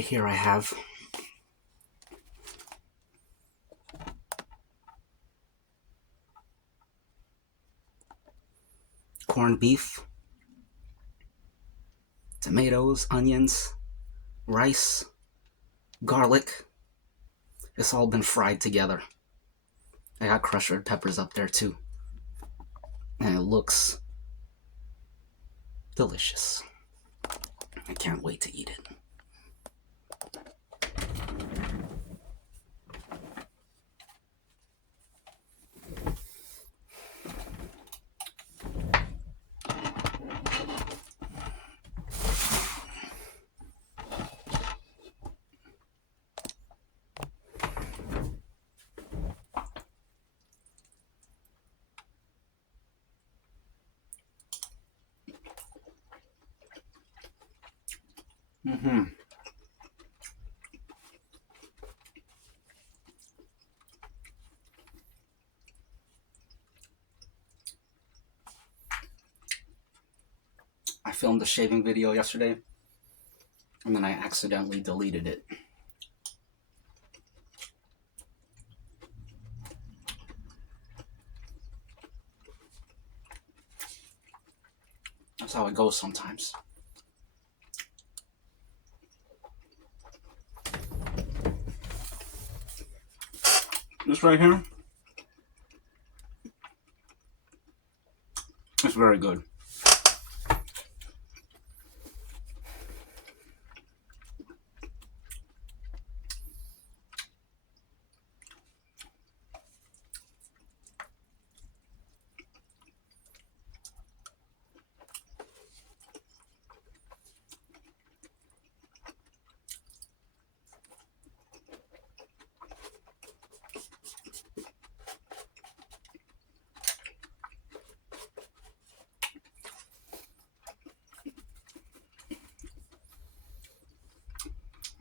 right here I have corned beef, tomatoes, onions, rice, garlic. It's all been fried together. I got crushed red peppers up there too. And it looks delicious. I can't wait to eat it. I filmed a shaving video yesterday, and then I accidentally deleted it. That's how it goes sometimes. This right here, it's very good.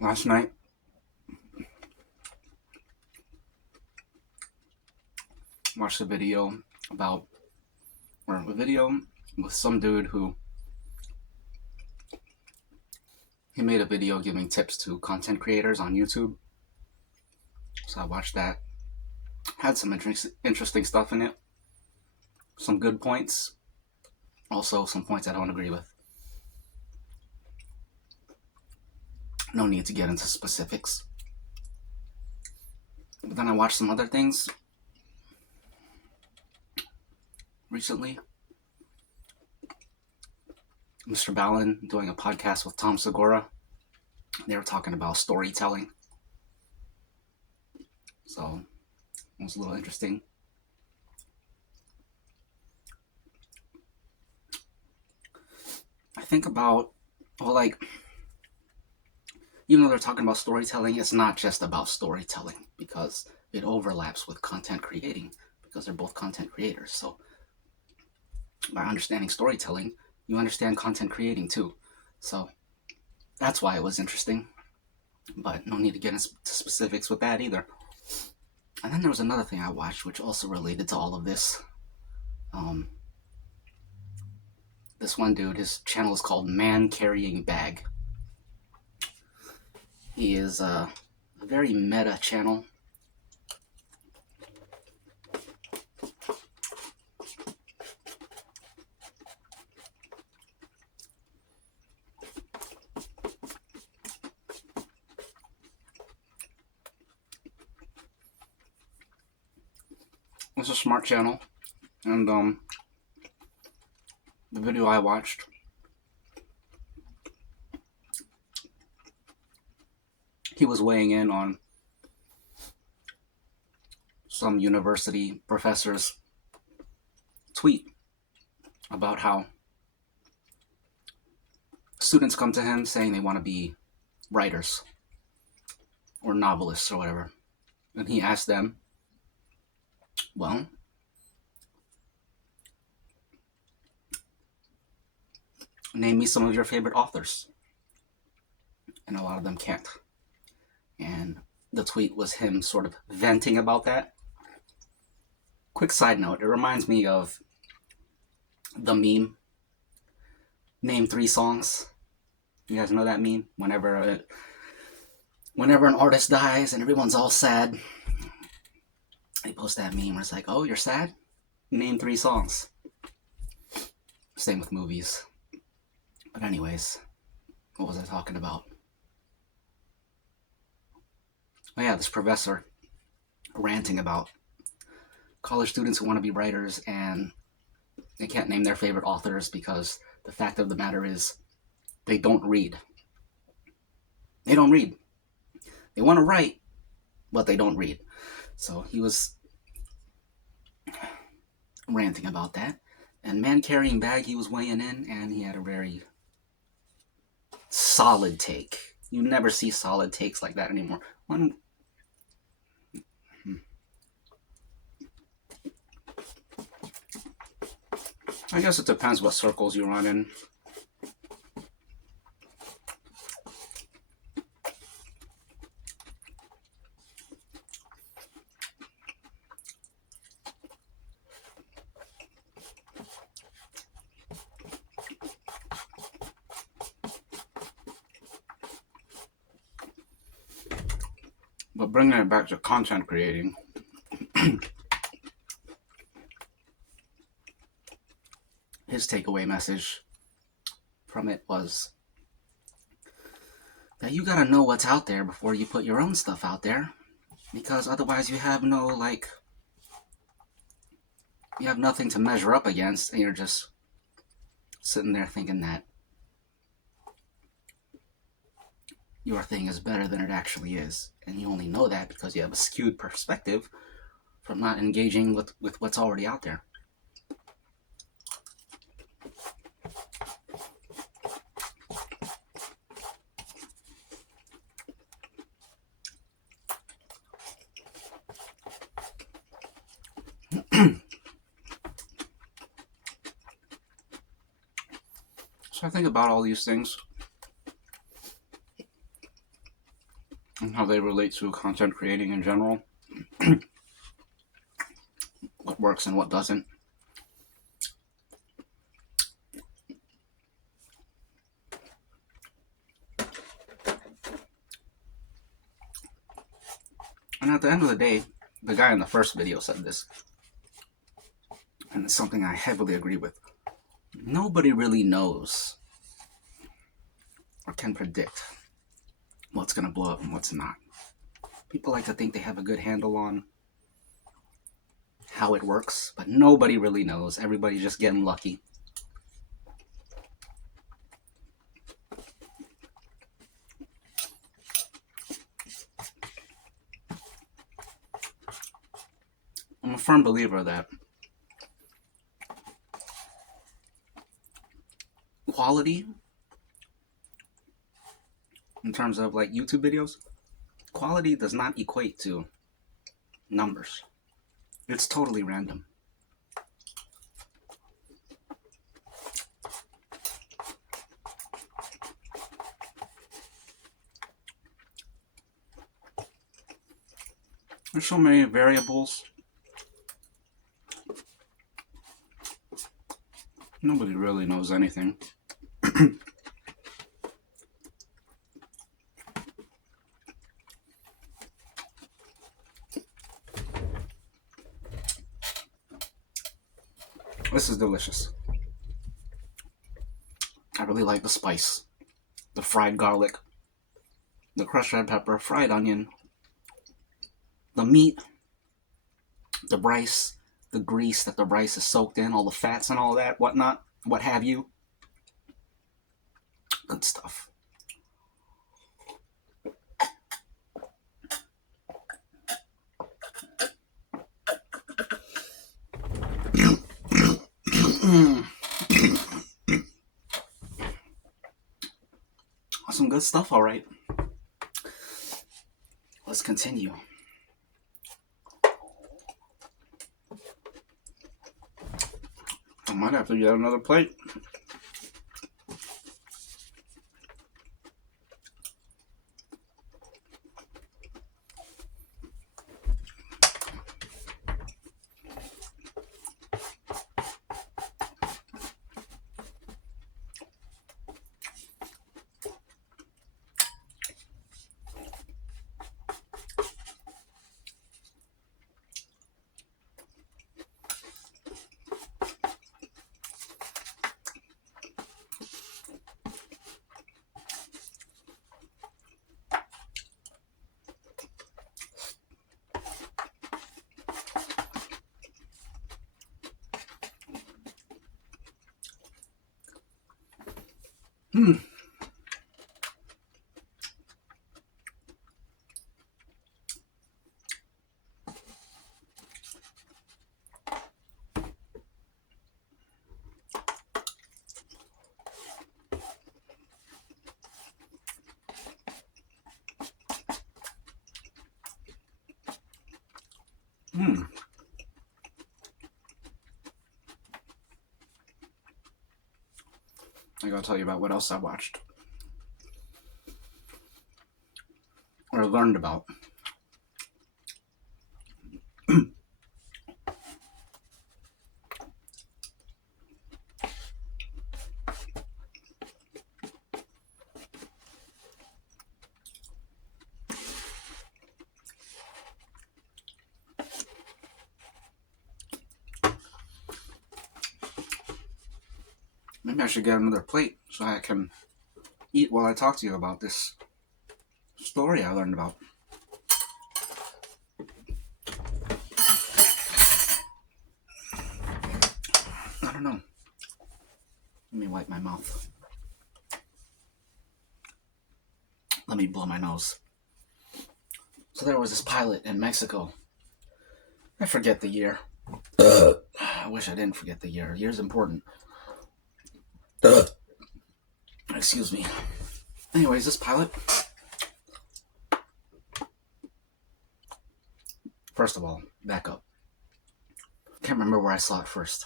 Last night, watched a video with some dude who he made a video giving tips to content creators on YouTube. So I watched that. Had some interesting stuff in it. Some good points. Also some points I don't agree with. No need to get into specifics. But then I watched some other things recently. Mr. Ballin doing a podcast with Tom Segura. They were talking about storytelling. So it was a little interesting. I think about, even though they're talking about storytelling, it's not just about storytelling because it overlaps with content creating because they're both content creators. So by understanding storytelling, you understand content creating too. So that's why it was interesting. But no need to get into specifics with that either. And then there was another thing I watched which also related to all of this. This one dude, his channel is called Man Carrying Bag. He is a very meta channel. It's a smart channel, and the video I watched, he was weighing in on some university professor's tweet about how students come to him saying they want to be writers or novelists or whatever, and he asked them, well, name me some of your favorite authors. And a lot of them can't. And the tweet was him sort of venting about that. Quick side note, it reminds me of the meme, name 3 songs. You guys know that meme? Whenever whenever an artist dies and everyone's all sad, they post that meme where it's like, oh, you're sad? Name 3 songs. Same with movies. But anyways, what was I talking about? Oh yeah, this professor ranting about college students who want to be writers and they can't name their favorite authors because the fact of the matter is they don't read. They don't read. They want to write, but they don't read. So he was ranting about that. And Man Carrying Bag, he was weighing in, and he had a very solid take. You never see solid takes like that anymore. I guess it depends what circles you run in. But bringing it back to content creating, his takeaway message from it was that you gotta know what's out there before you put your own stuff out there, because otherwise you have you have nothing to measure up against, and you're just sitting there thinking that your thing is better than it actually is, and you only know that because you have a skewed perspective from not engaging with what's already out there. So I think about all these things and how they relate to content creating in general. What works and what doesn't. And at the end of the day, the guy in the first video said this, and it's something I heavily agree with. Nobody really knows or can predict what's going to blow up and what's not. People like to think they have a good handle on how it works, but nobody really knows. Everybody's just getting lucky. I'm a firm believer that quality, in terms of like YouTube videos, quality does not equate to numbers. It's totally random. There's so many variables. Nobody really knows anything. This is delicious. I really like the spice, the fried garlic, the crushed red pepper, fried onion, the meat, the rice, the grease that the rice is soaked in, all the fats and all that, whatnot, what have you. Good stuff. Some good stuff, all right. Let's continue. I might have to get another plate. I gotta tell you about what else I watched or learned about. Maybe I should get another plate so I can eat while I talk to you about this story I learned about. I don't know. Let me wipe my mouth. Let me blow my nose. So there was this pilot in Mexico. I forget the year. I wish I didn't forget the year. Year's important. Excuse me. Anyways, this pilot. First of all, back up. Can't remember where I saw it first.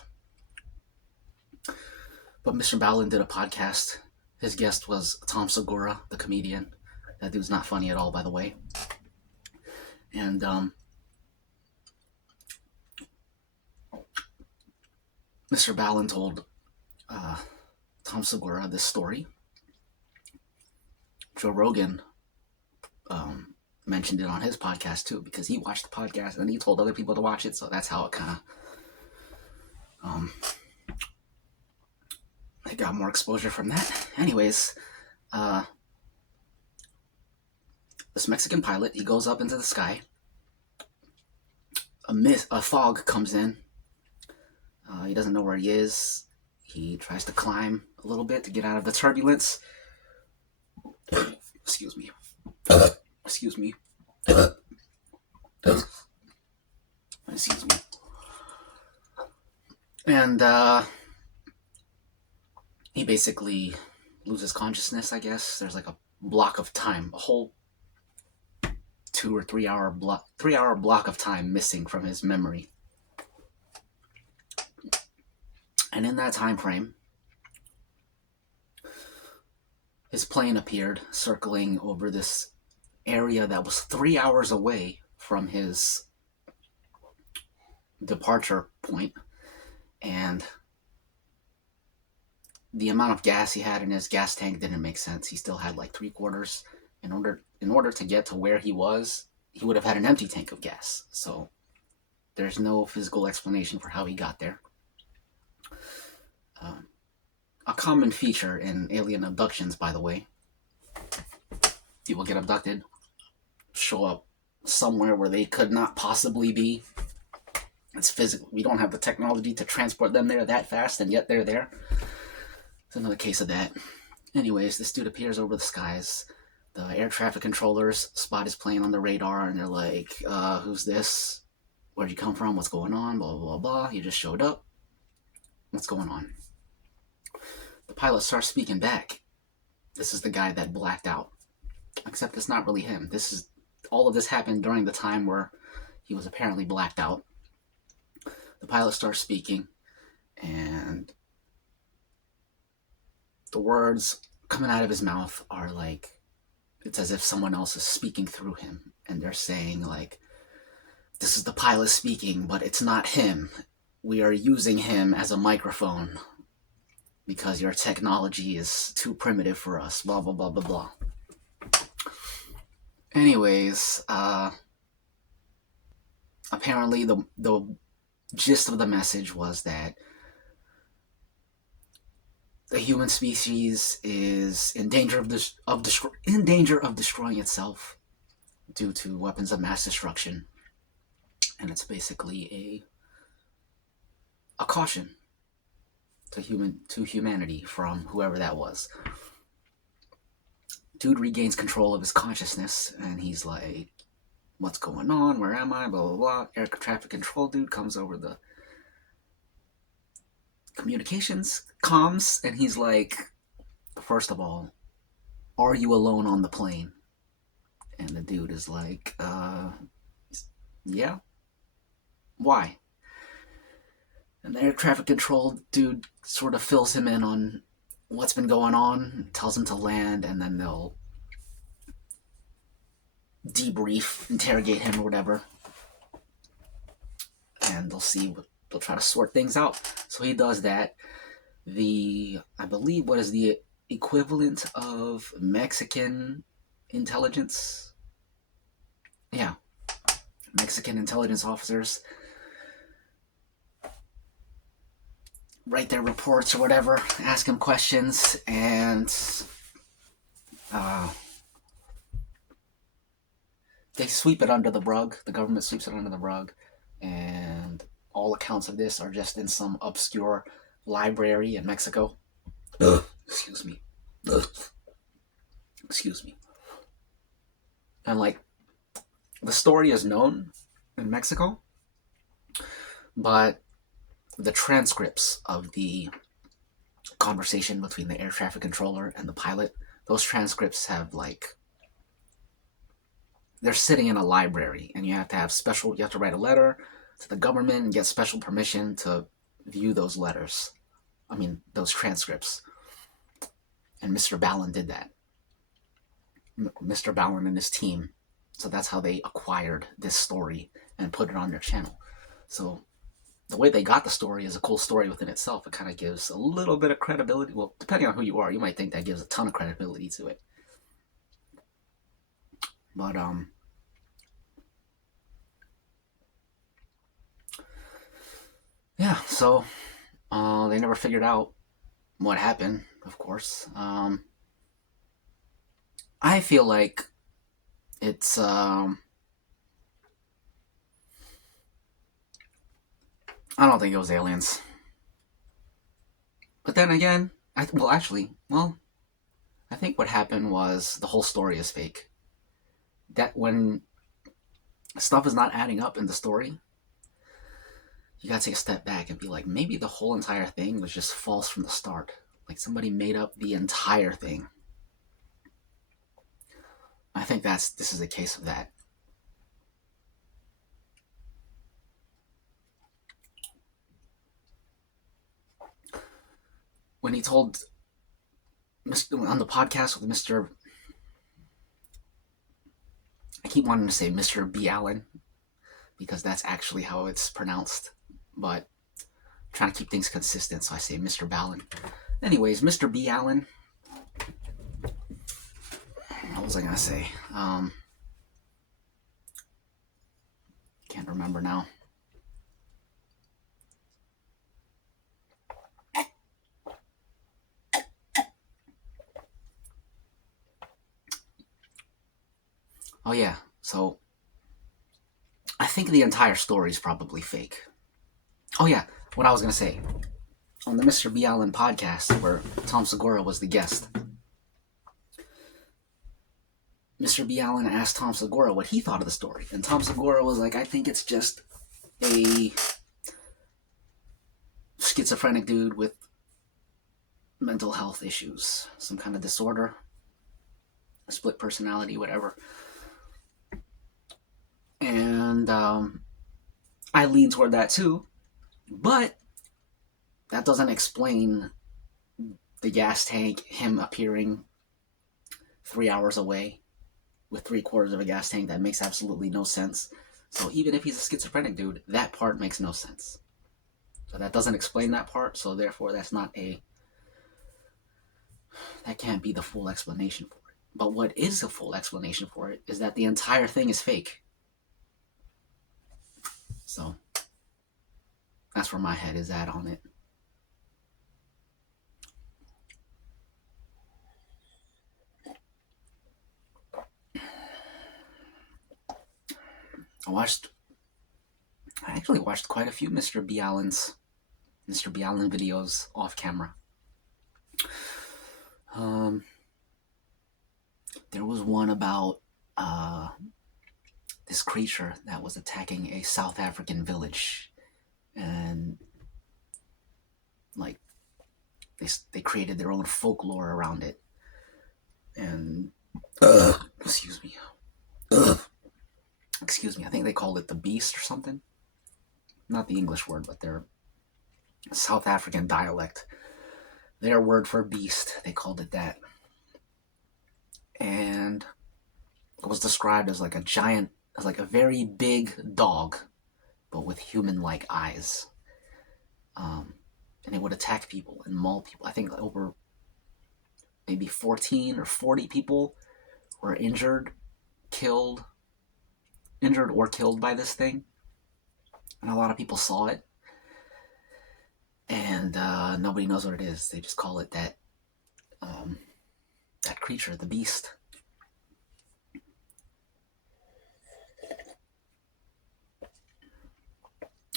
But Mr. Bowlen did a podcast. His guest was Tom Segura, the comedian. That dude's not funny at all, by the way. And Mr. Bowlen told Tom Segura this story. Joe Rogan mentioned it on his podcast too, because he watched the podcast and he told other people to watch it. So that's how it kind of it got more exposure from that. Anyways, this Mexican pilot, he goes up into the sky. A fog comes in. He doesn't know where he is. He tries to climb a little bit to get out of the turbulence. Excuse me. Excuse me. Excuse me. And he basically loses consciousness, I guess. There's like a block of time, a whole 2 or 3 hour block, 3 hour block of time missing from his memory. And in that time frame, his plane appeared circling over this area that was 3 hours away from his departure point. And the amount of gas he had in his gas tank didn't make sense. He still had like 3/4. In order to get to where he was, he would have had an empty tank of gas. So there's no physical explanation for how he got there. A common feature in alien abductions, by the way. People get abducted, show up somewhere where they could not possibly be. It's physical. We don't have the technology to transport them there that fast, and yet they're there. It's another case of that. Anyways, this dude appears over the skies. The air traffic controllers spot his plane on the radar, and they're like, who's this? Where'd you come from? What's going on? Blah, blah, blah, blah. You just showed up. What's going on? The pilot starts speaking back. This is the guy that blacked out. Except it's not really him. All of this happened during the time where he was apparently blacked out. The pilot starts speaking, and the words coming out of his mouth are like, it's as if someone else is speaking through him. And they're saying like, this is the pilot speaking, but it's not him. We are using him as a microphone because your technology is too primitive for us, blah, blah, blah, blah, blah. Anyways, apparently the gist of the message was that the human species is in danger of destroying itself due to weapons of mass destruction, and it's basically a caution to humanity from whoever that was. dude regains control of his consciousness, and he's like, what's going on? Where am I? Blah, blah, blah. Air traffic control dude comes over the communications comms, and he's like, first of all, are you alone on the plane? And the dude is like, yeah. Why? And the air traffic control dude sort of fills him in on what's been going on, tells him to land, and then they'll debrief, interrogate him or whatever. And they'll try to sort things out. So he does that. I believe, what is the equivalent of Mexican intelligence? Yeah. Mexican intelligence officers write their reports or whatever, ask him questions, and they sweep it under the rug. The government sweeps it under the rug, and all accounts of this are just in some obscure library in Mexico. Excuse me. Excuse me. And like, the story is known in Mexico, but the transcripts of the conversation between the air traffic controller and the pilot, those transcripts have they're sitting in a library, and you have to write a letter to the government and get special permission to view those those transcripts. And Mr. Ballin did that. Mr. Ballin and his team. So that's how they acquired this story and put it on their channel. So the way they got the story is a cool story within itself. It kind of gives a little bit of credibility. Well, depending on who you are, you might think that gives a ton of credibility to it. But yeah, so they never figured out what happened, of course. I feel like it's I don't think it was aliens. But then again, I think what happened was the whole story is fake. That when stuff is not adding up in the story, you gotta take a step back and be like, maybe the whole entire thing was just false from the start. Like somebody made up the entire thing. I think this is a case of that. When he told on the podcast with Mr. I keep wanting to say Mr. B. Allen because that's actually how it's pronounced, but I'm trying to keep things consistent, so I say Mr. Ballin. Anyways, Mr. B. Allen. What was I gonna say? Can't remember now. Oh yeah, so I think the entire story is probably fake. Oh yeah, what I was gonna say. On the Mr. B. Allen podcast, where Tom Segura was the guest, Mr. B. Allen asked Tom Segura what he thought of the story, and Tom Segura was like, I think it's just a schizophrenic dude with mental health issues, some kind of disorder, split personality, whatever. And I lean toward that too, but that doesn't explain the gas tank, him appearing 3 hours away with 3/4 of a gas tank. That makes absolutely no sense. So even if he's a schizophrenic dude, that part makes no sense. So that doesn't explain that part, so therefore that can't be the full explanation for it. But what is the full explanation for it is that the entire thing is fake. So that's where my head is at on it. I actually watched quite a few Mr. B. Allen videos off camera. There was one about this creature that was attacking a South African village, and like they created their own folklore around it. And excuse me, I think they called it the beast or something. Not the English word, but their South African dialect. Their word for beast, they called it that. And it was described as like a giant, as like a very big dog, but with human-like eyes. And it would attack people and maul people. I think over maybe 14 or 40 people were injured or killed by this thing. And a lot of people saw it. And nobody knows what it is. They just call it that creature, the beast.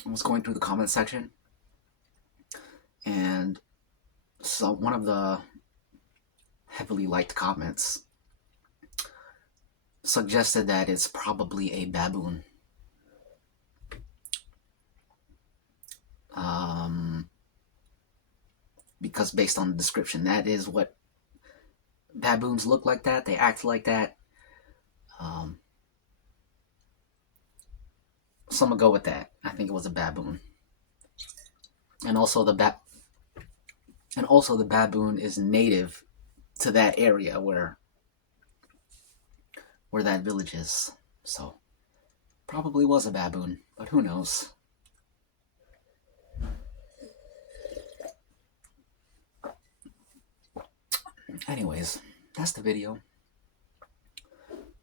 I was going through the comment section, and so one of the heavily liked comments suggested that it's probably a baboon. Because based on the description, that is what baboons look like. That they act like that. So I'm gonna go with that. I think it was a baboon. And also the baboon is native to that area where that village is. So probably was a baboon, but who knows? Anyways, that's the video.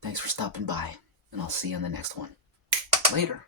Thanks for stopping by, and I'll see you in the next one. Later.